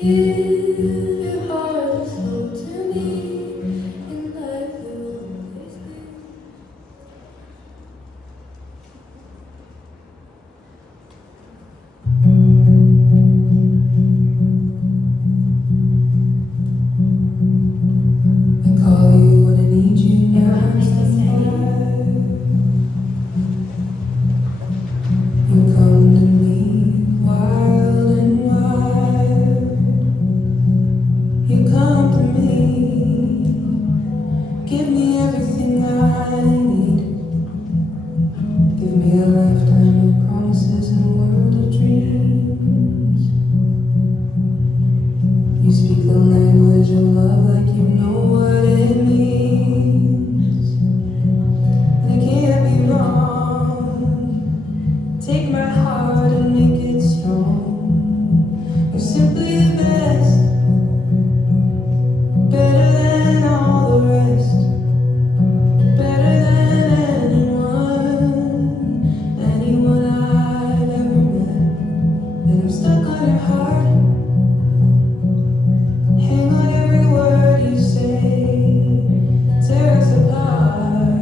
Give your heart so to me, and life will always be. I call you when I need you now. You come to me wild and wild. You come to me, give me everything I need. Give me a lifetime of promises and a world of dreams. You speak the language of love like you know what it means. And I can't be wrong. Take my heart and make it strong. You're simply the best. Better than all the rest, better than anyone I've ever met. And I'm stuck on your heart, hang on every word you say, tear us apart.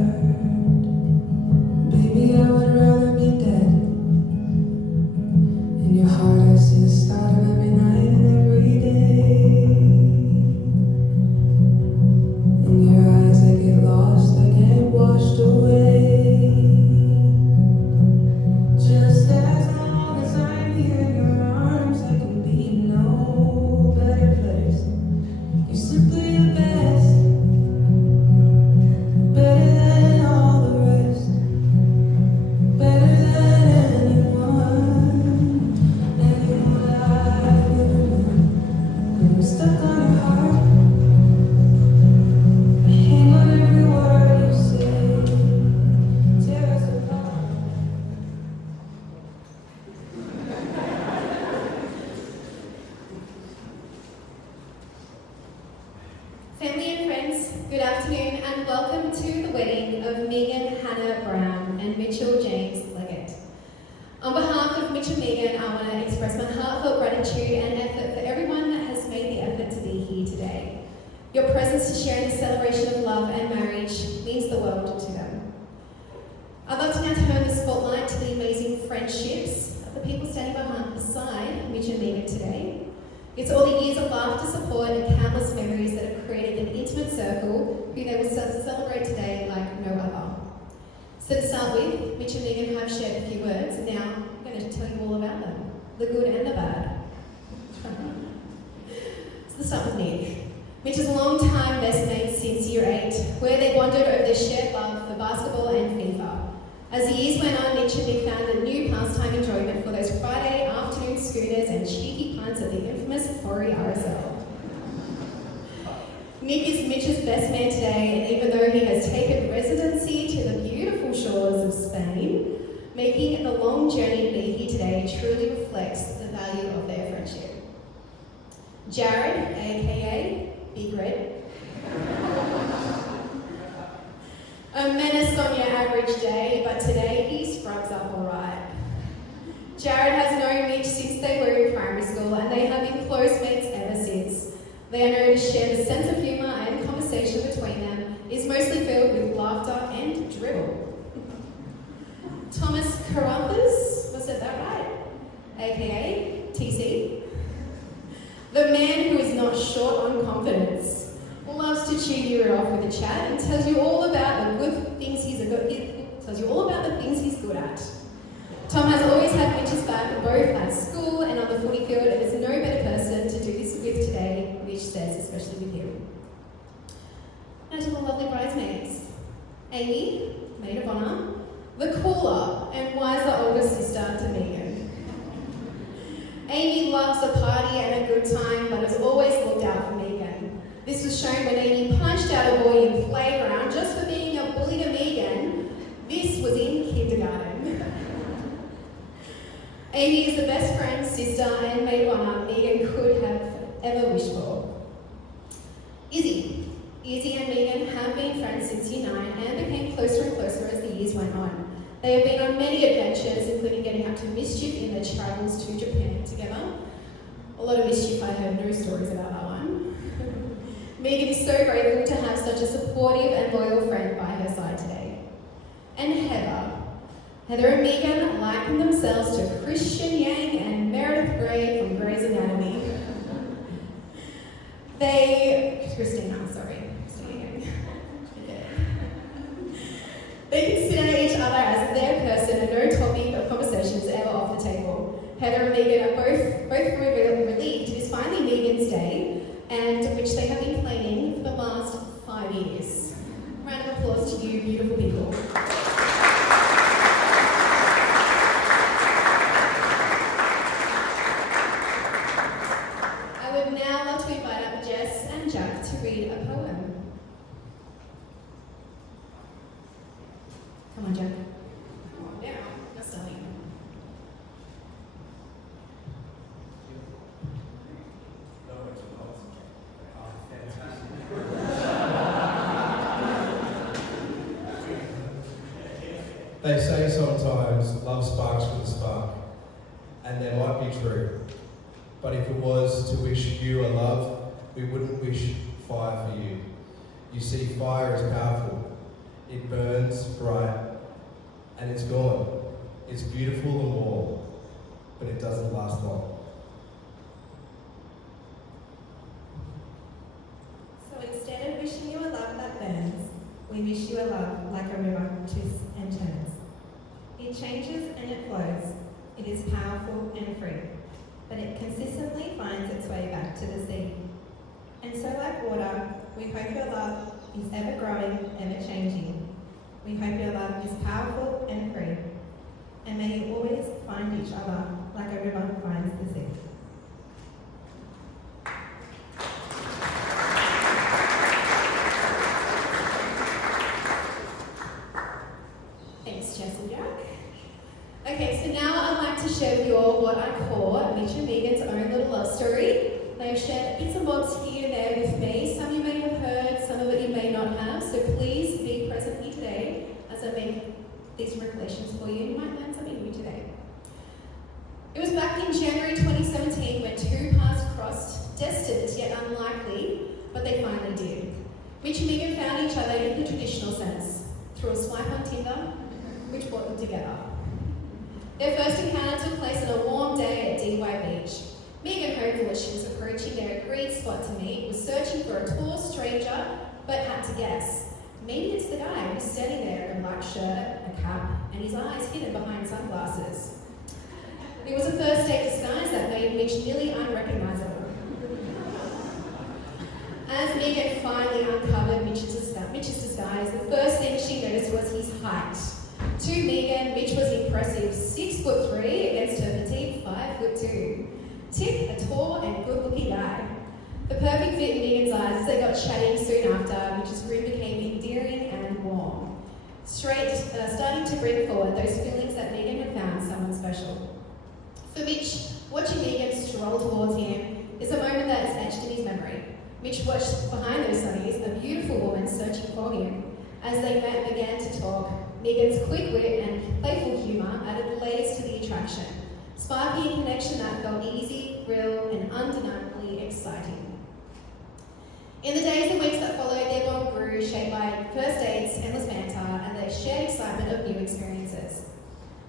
Baby, I would rather be dead. In your heart I see the start of every night and every day. In your eyes I get lost, I get washed away. Just as long as I'm here in your arms, I can be in no better place. You're simply the best, better than all the rest, better than anyone I've ever known. And I'm stuck on your heart. Hang on every word you say, tear us apart. Family and friends, good afternoon and welcome to the wedding of Meagan Hannah Brown and Mitchell James Leggett. On behalf of Mitch and Meagan, I want to express my heartfelt gratitude and effort for everyone that has made the effort to be here today. Your presence to share in the celebration of love and marriage means the world to them. I'd like to now turn the spotlight to the amazing friendships of the people standing beside Mitch and Meagan today. It's all the years of laughter, support, and countless memories that have created an intimate circle who they will celebrate today like no other. So to start with, Mitch and Meagan have shared a few words, and now I'm going to tell you all about them, the good and the bad. So let's start with Nick. Mitch is a long-time best mate since year 8, where they bonded over their shared love for basketball and FIFA. As the years went on, Mitch and Nick found a new pastime enjoyment for those Friday afternoon schooners and cheeky punts at the infamous Fori RSL. Nick is Mitch's best man today, and even though he has taken residency to the beautiful shores of Spain, making the long journey to be here today truly reflects the value of their friendship. Jared, aka Big Red. A menace on your average day, but today he scrubs up alright. Jared has known Mitch since they were in primary school, and they have been close mates ever since. They are known to share the sense of humour, and conversation between them is mostly filled with laughter and dribble. Thomas Carruthers, was it that right? AKA TC. The man who is not short on confidence. Loves to cheer you off with a chat and tells you all about the good things he's good at. Tom has always had Mitch's back both at school and on the footy field, and there's no better person to do this with today, Mitch says, especially with him. Now to the lovely bridesmaids. Amy, maid of honour, the cooler and wiser older sister to Meagan. Amy loves a party and a good time, but has always looked out for Meagan. This was shown when Amy punched out a boy in playground just for being a bully to Meagan. This was in kindergarten. Amy is the best friend, sister, and maid of honour Meagan could have ever wished for. Izzy. Izzy and Meagan have been friends since year 9 and became closer and closer as the years went on. They have been on many adventures, including getting up to mischief in their travels to Japan together. A lot of mischief. I heard no stories about that one. Meagan is so grateful to have such a supportive and loyal friend by her side today. And Heather. Heather and Meagan liken themselves to Christian Yang and Meredith Grey from Grey's Anatomy. Christina Yang. They consider each other as their person and no topic of conversation is ever off the table. Heather and Meagan are both relieved it is finally Meagan's day, and which they have been planning for the last 5 years. Round of applause to you, beautiful people. I would now like to invite up Jess and Jack to read a poem. Come on, Jack. Come on down. That's stunning. They say sometimes love sparks with a spark, and they might be true. But if it was to wish you a love, we wouldn't wish fire for you. You see, fire is powerful. It burns bright, and it's gone. It's beautiful and warm, but it doesn't last long. So instead of wishing you a love that burns, we wish you a love like a river twists and turns. It changes and it flows. It is powerful and free, but it consistently finds its way back to the sea. And so like water, we hope your love is ever growing, ever changing. We hope your love is powerful and free. And may you always find each other like a river finds the sea. Thanks, Jess and Jack. Okay, so now I'd like to share with you all what I call Mitch and Meagan's own little love story. They've shared bits and bobs here and there with me. Some you may have heard, some of it you may not have, so please be present here today as I make these recollections for you. You might learn something new today. It was back in January 2017 when two paths crossed, destined yet unlikely, but they finally did. Mitch and Meagan found each other in the traditional sense, through a swipe on Tinder, which brought them together. Their first encounter took place on a warm day at DY Beach. Meagan, hopeful as she was approaching their agreed spot to meet, was searching for a tall stranger, but had to guess. Maybe it's the guy who's standing there in a black shirt, a cap, and his eyes hidden behind sunglasses. It was a first date disguise that made Mitch nearly unrecognizable. As Meagan finally uncovered Mitch's disguise, the first thing she noticed was his height. To Meagan, Mitch was impressive, 6'3" against her petite 5'2". Tick, a tall and good-looking guy. The perfect fit in Meagan's eyes as they got chatting soon after, Mitch's grin became endearing and warm. Starting to bring forward those feelings that Meagan had found someone special. For Mitch, watching Meagan stroll towards him is a moment that is etched in his memory. Mitch watched behind those sunnies a beautiful woman searching for him. As they met and began to talk, Meagan's quick wit and playful humour added layers to the attraction, sparking a connection that felt easy, real, and undeniably exciting. In the days and weeks that followed, their bond grew, shaped by first dates, endless banter, and the shared excitement of new experiences.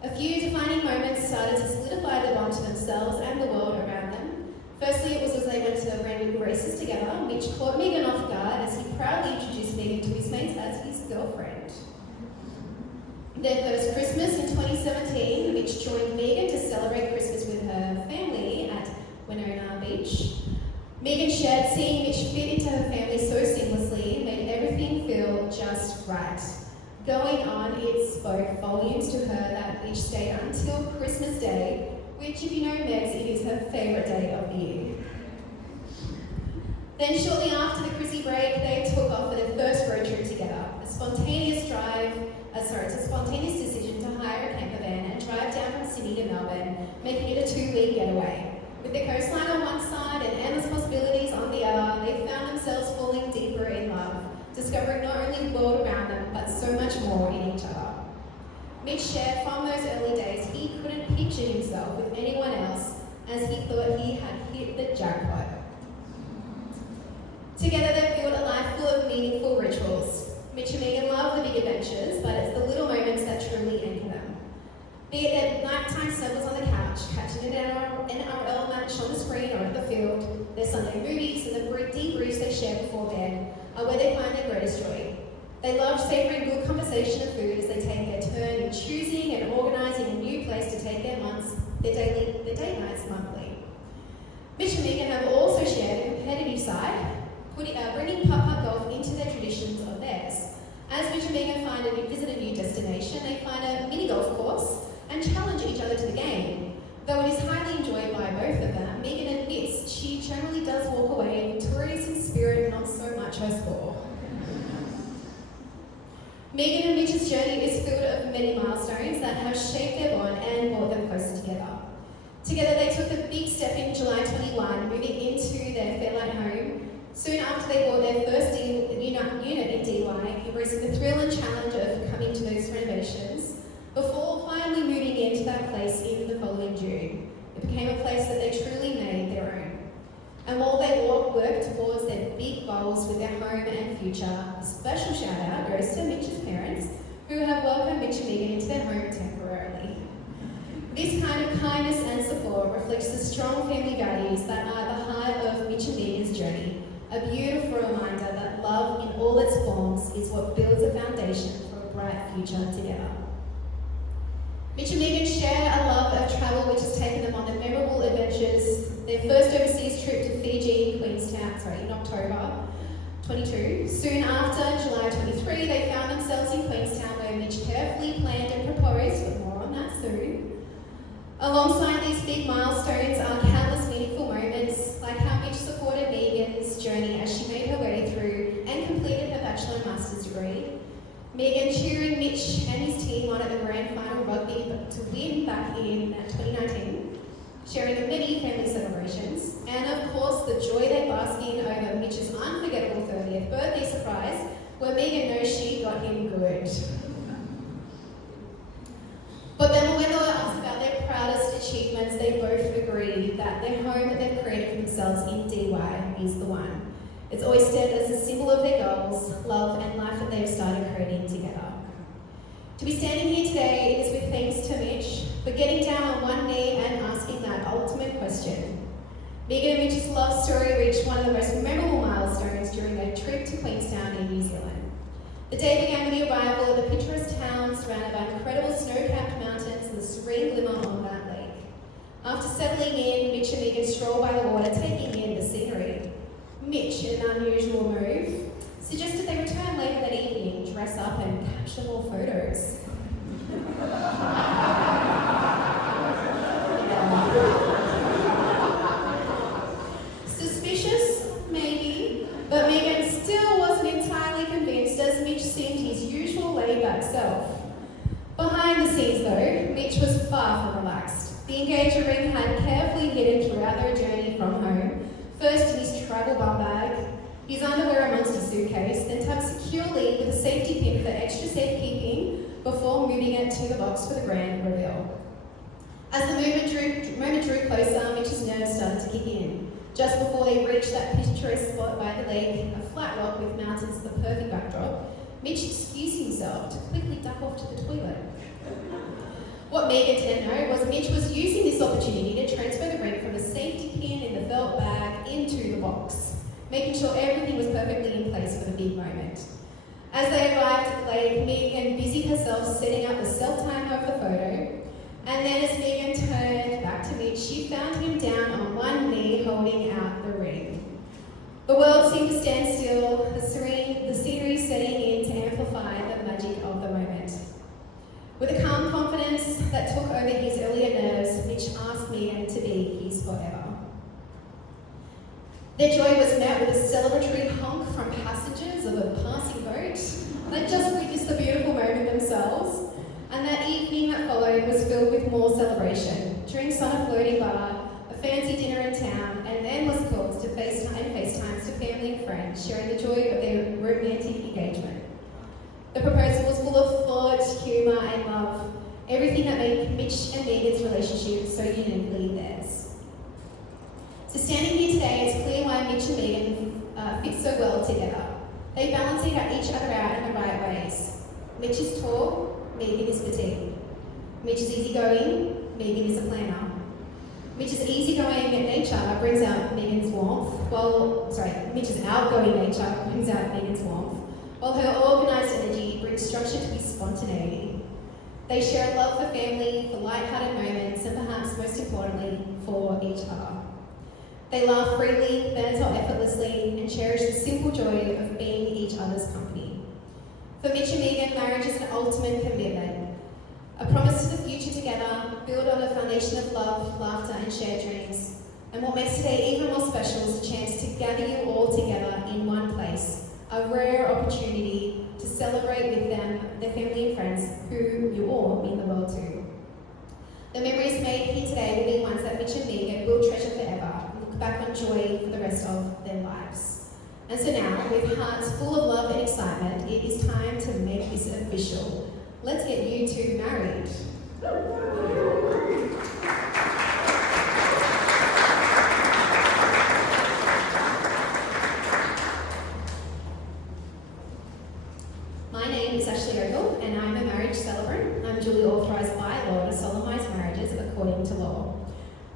A few defining moments started to solidify the bond to themselves and the world around them. Firstly, it was as they went to Brentwood races together. Mitch caught Meagan off guard as he proudly introduced Meagan to his mates as his girlfriend. Their first Christmas in 2017, Mitch joined Meagan to celebrate Christmas with her family at Winona Beach. Meagan shared seeing Mitch fit into her family so seamlessly made everything feel just right. Going on, it spoke volumes to her that Mitch stayed until Christmas Day, which, if you know Megs, it is her favourite day of the year. Then shortly after the Chrissy break, they took off for their first road trip together. It's a spontaneous decision to hire a camper van and drive down from Sydney to Melbourne, making it a 2-week getaway. With the coastline on one side and endless possibilities on the other, they found themselves falling deeper in love, discovering not only the world around them, but so much more in each other. Mitch shared from those early days he couldn't picture himself with anyone else, as he thought he had hit the Mitch and Meagan love the big adventures, but it's the little moments that truly anchor them. Be it their nighttime snuggles on the couch, catching an NRL match on the screen or at the field, their Sunday movies, and the debriefs they share before bed are where they find their greatest joy. They love savouring good conversation and food as they take their turn in choosing and organising a new place to take their date nights monthly. Mitch and Meagan have also shared a competitive side, bringing putt-putt golf into their traditions of theirs. As Mitch and Meagan visit a new destination, they find a mini golf course and challenge each other to the game. Though it is highly enjoyed by both of them, Meagan admits she generally does walk away victorious in spirit, not so much her score. Meagan and Mitch's journey is filled of many milestones that have shaped their bond and brought them closer together. Together they took the big step in July 21, moving into their Fairlight home. Soon after they bought their first unit in DY, embracing the thrill and challenge of coming to those renovations, before finally moving into that place in the following June. It became a place that they truly made their own. And while they work towards their big goals with their home and future, a special shout out goes to Mitch's parents, who have welcomed Mitch and Meagan into their home temporarily. This kind of kindness and support reflects the strong family values that are at the heart of Mitch and Meagan's journey, a beautiful reminder that love in all its forms is what builds a foundation for a bright future together. Mitch and Meagan share a love of travel which has taken them on their memorable adventures. Their first overseas trip to Fiji, in October 22. Soon after, July 23, they found themselves in Queenstown where Mitch carefully planned and proposed, but more on that soon. Alongside these big milestones are countless meaningful moments, like how Mitch supported Meagan's journey as she made her way through and completed her bachelor and master's degree. Meagan cheering Mitch and his team on at the grand final rugby to win back in 2019, sharing the many family celebrations, and of course the joy they bask in over Mitch's unforgettable 30th birthday surprise, where Meagan knows she got him good. But then when they were asked about their proudest achievements, they both agree that their home that they've created for themselves in DY is the one. It's always stood as a symbol of their goals, love, and life that they have started creating together. To be standing here today is with thanks to Mitch for getting down on one knee and asking that ultimate question. Meagan and Mitch's love story reached one of the most memorable milestones during their trip to Queenstown in New Zealand. The day began with the arrival of the picturesque town surrounded by incredible snow-capped mountains and the serene glimmer on that lake. After settling in, Mitch and Meagan strolled by the water, taking in the scenery. Mitch, in an unusual move, suggested they return later that evening, dress up and capture more photos. Suspicious? Maybe, but Meagan still wasn't entirely convinced as Mitch seemed his usual laid-back self. Behind the scenes though, Mitch was far from relaxed. The engagement ring had carefully hidden throughout their journey from home. First in his travel bum bag, his underwear amongst his suitcase, then tucked securely with a safety pin for extra safekeeping before moving it to the box for the grand reveal. As the moment drew closer, Mitch's nerves started to kick in. Just before they reached that picturesque spot by the lake, a flat rock with mountains the perfect backdrop, Mitch excused himself to quickly duck off to the toilet. What Meagan didn't know was Mitch was using this opportunity to transfer the ring from the safety pin in the belt bag into the box, making sure everything was perfectly in place for the big moment. As they arrived at the lake, Meagan busied herself setting up the self-timer of the photo, and then as Meagan turned back to Mitch, she found him down on one knee holding out the ring. The world seemed to stand still, the scenery setting in to amplify the magic of the moment. With a calm confidence that took over his earlier nerves, Mitch asked Meagan to be his forever. Their joy was met with a celebratory honk from passengers of a passing boat that just witnessed the beautiful moment themselves, and that evening that followed was filled with more celebration. Drinks on a floating bar, a fancy dinner in town, and endless calls to FaceTimes to family and friends, sharing the joy of their romantic engagement. The proposal was full of thought, humour, and love, everything that made Mitch and Meagan's relationship so uniquely theirs. So standing here today, it's clear why Mitch and Meagan fit so well together. They balance each other out in the right ways. Mitch is tall, Meagan is petite. Mitch is easygoing, Meagan is a planner. Mitch's easygoing nature brings out Meagan's warmth, Mitch's outgoing nature brings out Meagan's warmth, while her organised energy brings structure to his spontaneity. They share a love for family, for light-hearted moments, and perhaps most importantly, for each other. They laugh freely, banter effortlessly, and cherish the simple joy of being each other's company. For Mitch and Meagan, marriage is an ultimate commitment, a promise to the future together, built on a foundation of love, laughter, and shared dreams. And what makes today even more special is a chance to gather you all together in one place, a rare opportunity to celebrate with them, their family and friends, who you all mean the world to. The memories made here today will be ones that Mitch and Meagan will treasure forever and look back on joy for the rest of their lives. And so now, with hearts full of love and excitement, it is time to make this official. Let's get you two married. And I'm a marriage celebrant. I'm duly authorised by law to solemnise marriages according to law.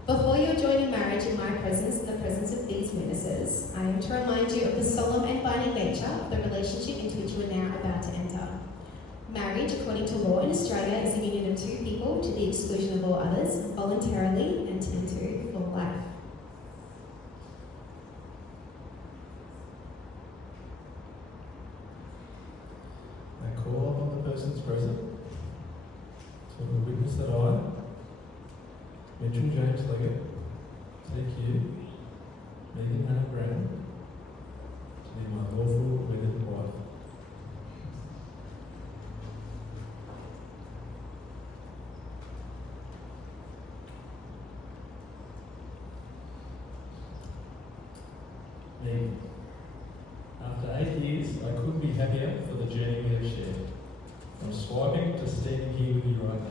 Before you're joined in marriage in my presence and the presence of these witnesses, I am to remind you of the solemn and binding nature of the relationship into which you are now about to enter. Marriage, according to law in Australia, is a union of two people to the exclusion of all others, voluntarily entered into for life. I call upon the persons present to witness that I, Mitchell James Leggett, take you, Meagan Hannah Brown, to be my lawful wedded wife. Meagan, after 8 years, I couldn't be happier for the journey we have shared. From swiping to standing here with you right now.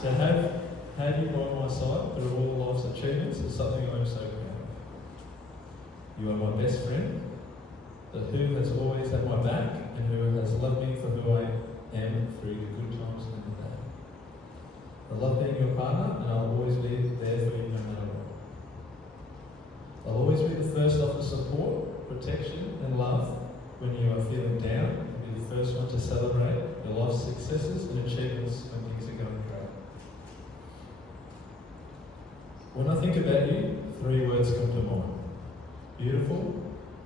To have had you by my side through all life's achievements is something I am so proud of. You are my best friend, the who has always had my back and who has loved me for who I am through the good times and the bad. I love being your partner and I'll always be there for you no matter what. I'll always be the first offer support, protection and love when you are feeling down, and be the first one to celebrate your life's successes and achievements when things are going great. When I think about you, 3 words come to mind: beautiful,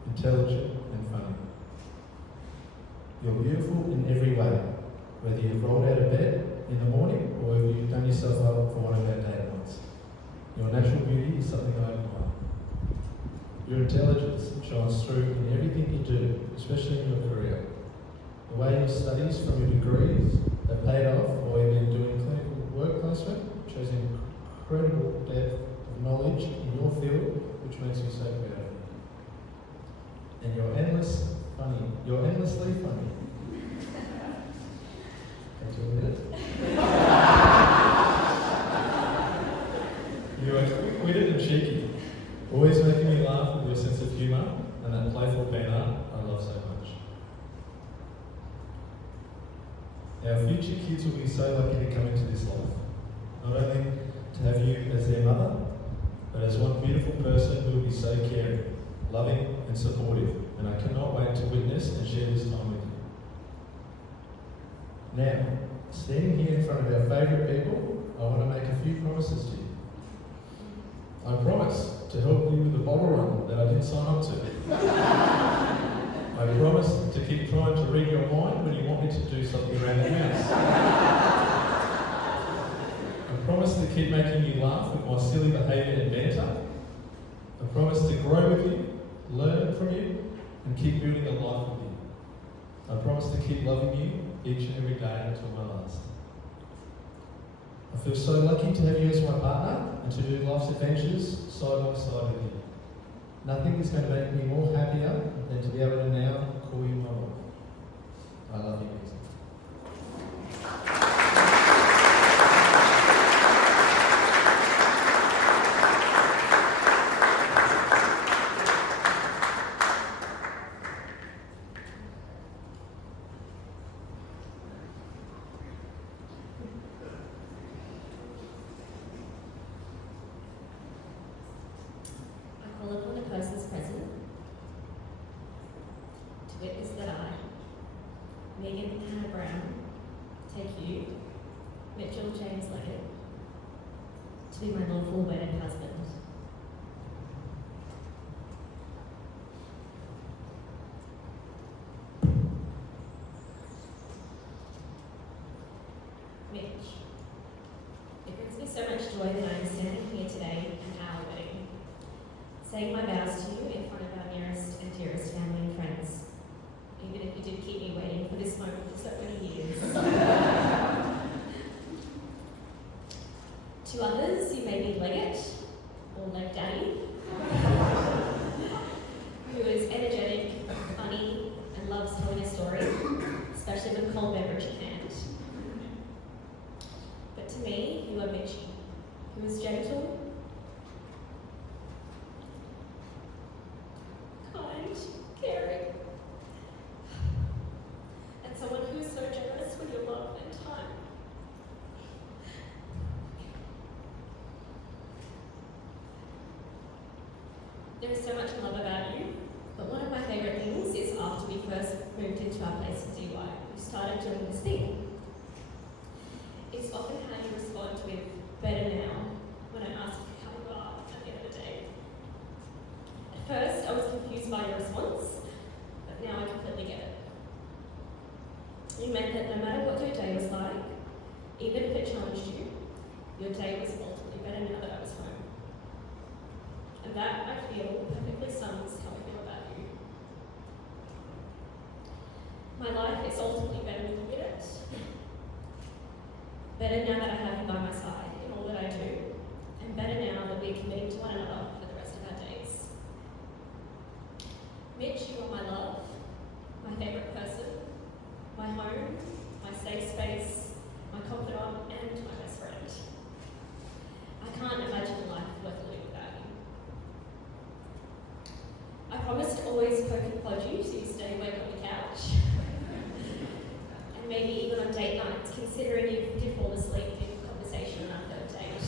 intelligent and funny. You're beautiful in every way, whether you've rolled out of bed in the morning or whether you've done yourself up for one of our date nights. Your natural beauty is something I admire. Your intelligence shines through in everything you do, especially in your career. The way your studies from your degrees have paid off while you've been doing clinical work placement shows incredible depth of knowledge in your field, which makes you so proud of you. And you're endlessly funny. Can't you admit it? You are quick-witted and cheeky, always making me laugh with your sense of humour and that playful banter I love so much. Our future kids will be so lucky to come into this life, not only to have you as their mother, but as one beautiful person who will be so caring, loving and supportive, and I cannot wait to witness and share this time with you. Now, standing here in front of our favourite people, I want to make a few promises to you. I promise to help you with the bottle run that I didn't sign up to. I promise to keep trying to read your mind when you want me to do something around the house. I promise to keep making you laugh with my silly behaviour and banter. I promise to grow with you, learn from you, and keep building a life with you. I promise to keep loving you each and every day until my last. I feel so lucky to have you as my partner and to do life's adventures side by side with you. Nothing is going to make me more happier than to be able to now call you my wife. I love you, Lisa. to be my lawful wedded husband. Mitch, it brings me so much joy that I am standing here today at our wedding, saying my vows to you in front of our nearest and dearest family and friends, even if you did keep me waiting for this moment for so many years. To others, you may be Leggett, or Leg Daddy, who is energetic, funny, and loves telling a story, especially with cold beverage in hand. But to me, you are Mitchie, who is gentle, kind, caring, and someone who is so generous with your love and time. There is so much I love about you, but one of my favourite things is after we first moved into our place in DY, we started doing this thing. It's often how you respond with better now when I ask you how you are at the end of the day. At first, I was confused by your response, but now I completely get it. You meant that no matter what your day was like, even if it challenged you, your day was ultimately better now that I was home. And that, I feel, perfectly sums how I feel about you. My life is ultimately better when you get it. Better now that I have you by my side in all that I do, and better now that we're committing to one another for the rest of our days. Mitch, you are my love, my favourite person, my home, my safe space, my confidant, and my best friend. I can't imagine a life worth living without you. I promise to always poke and prod you so you stay awake on the couch. And maybe even on date nights, considering you did fall asleep in conversation on our third date.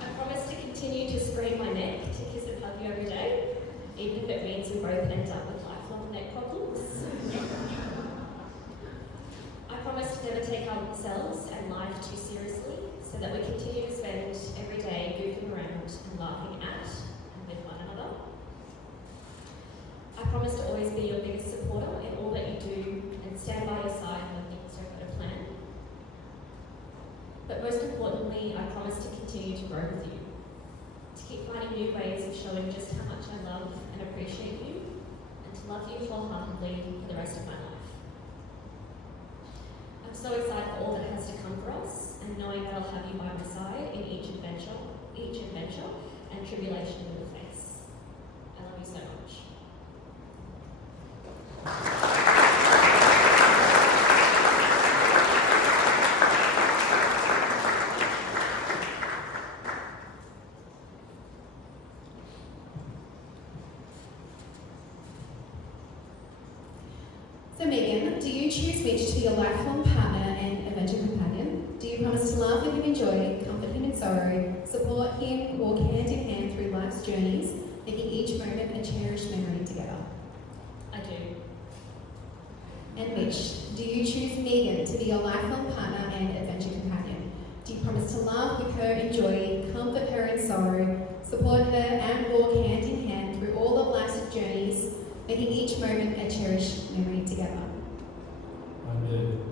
I promise to continue to sprain my neck to kiss and hug you every day, even if it means we both end up with lifelong neck problems. I promise to never take ourselves and life too seriously, so that we continue to spend every day goofing around and laughing at and with one another. I promise to always be your biggest supporter in all that you do and stand by your side when things don't go to plan. But most importantly, I promise to continue to grow with you, to keep finding new ways of showing just how much I love and appreciate you, and to love you wholeheartedly for the rest of my life. I'm so excited for all that has to come for us, and knowing that I'll have you by my side in each adventure and tribulation we will face. I love you so much. So Meagan, do you choose Mitch to be your lifelong partner and adventure companion? Do you promise to laugh with him in joy, comfort him in sorrow, support him, walk hand in hand through life's journeys, making each moment a cherished memory together? I do. And Mitch, do you choose Meagan to be your lifelong partner and adventure companion? Do you promise to laugh with her in joy, comfort her in sorrow, support her and walk hand in hand through all of life's journeys, making each moment a cherished memory together? I do.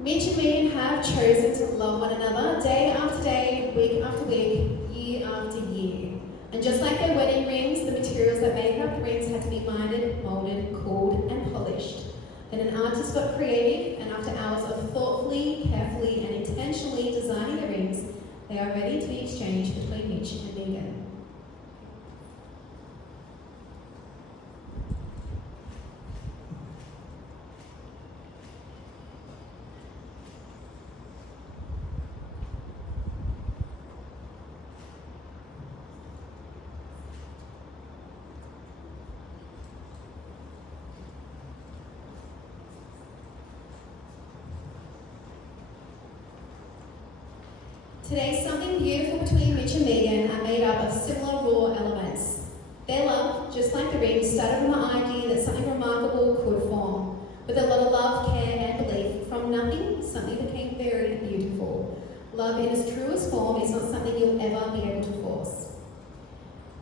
Mitch and Meagan have chosen to love one another day after day, week after week, year after year. And just like their wedding rings, the materials that make up the rings had to be minded, moulded, cooled, and polished. Then an artist got creative, and after hours of thoughtfully, carefully, and intentionally designing the rings, they are ready to be exchanged between Mitch and Meagan. Today, something beautiful between Mitch and Meagan are made up of similar raw elements. Their love, just like the ring, started from the idea that something remarkable could form. With a lot of love, care and belief, from nothing, something became very beautiful. Love in its truest form is not something you'll ever be able to force.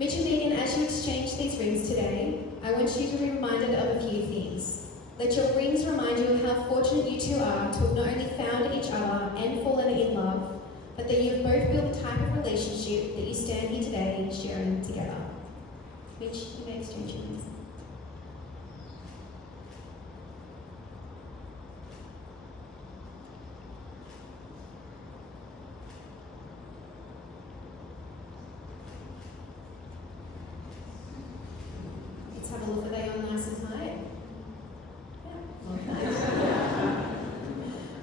Mitch and Meagan, as you exchange these rings today, I want you to be reminded of a few things. Let your rings remind you of how fortunate you two are to have not only found each other and fallen in love, but that you have both built the type of relationship that you stand here today sharing together. Mitch, you may exchange your rings. Let's have a look. Are they all nice and tight?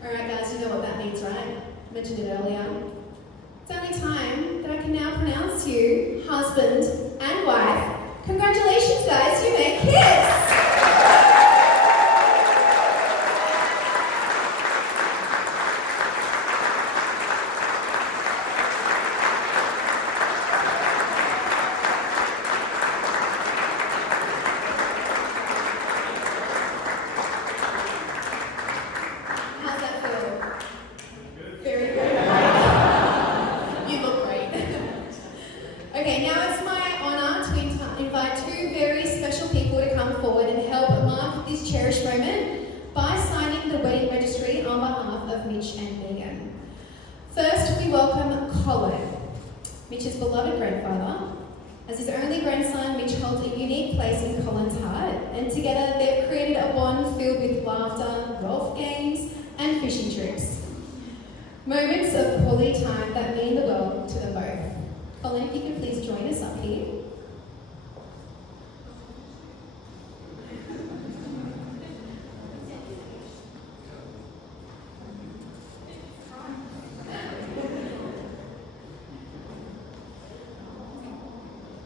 Alright guys, you know what that means, right? I mentioned it earlier. It's only time that I can now pronounce you husband and wife. Congratulations guys, you may kiss! How's that feel? Very good. You look great. Okay, now it's my honour to invite two very special people to come forward and help mark this cherished moment by signing the wedding registry on behalf of Mitch and Meagan. First, we welcome Colin, Mitch's beloved grandfather. As his only grandson, Mitch holds a unique place in Colin's heart, and together they've created a bond filled with laughter, golf games, and fishing trips. Moments of quality time that mean the world to them both. Colin, if you could please join us up here.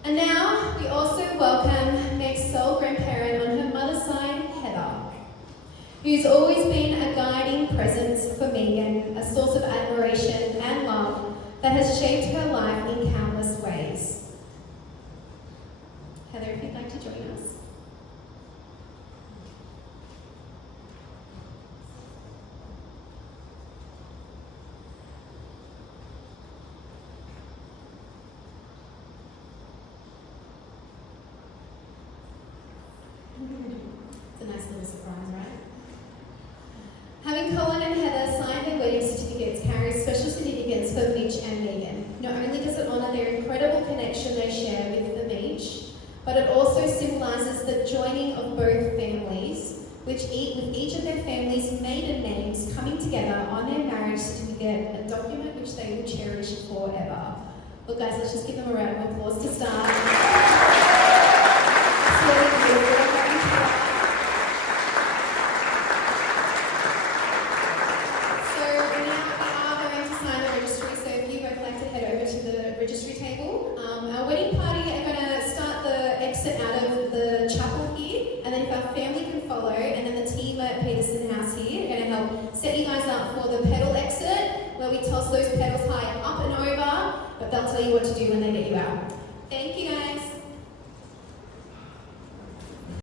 And now we also welcome Meg's sole grandparent on her mother's side, Heather, who's always been a guiding presence for Meagan, a source of admiration and love that has shaped her life in countless ways. Heather, if you'd like to join us. It's a nice little surprise, right? Having Colin and Heather sign their wedding certificates carries special significance for Mitch and Meagan. Not only does it honour their incredible connection they share with the Mitch, but it also symbolises the joining of both families, with each of their families' maiden names coming together on their marriage certificate, a document which they will cherish forever. Look guys, let's just give them a round of applause to start. It's really beautiful. Registry table. Our wedding party are going to start the exit out of the chapel here, and then if our family can follow, and then the team at Peterson House here are going to help set you guys up for the pedal exit, where we toss those pedals high up and over, but they'll tell you what to do when they get you out.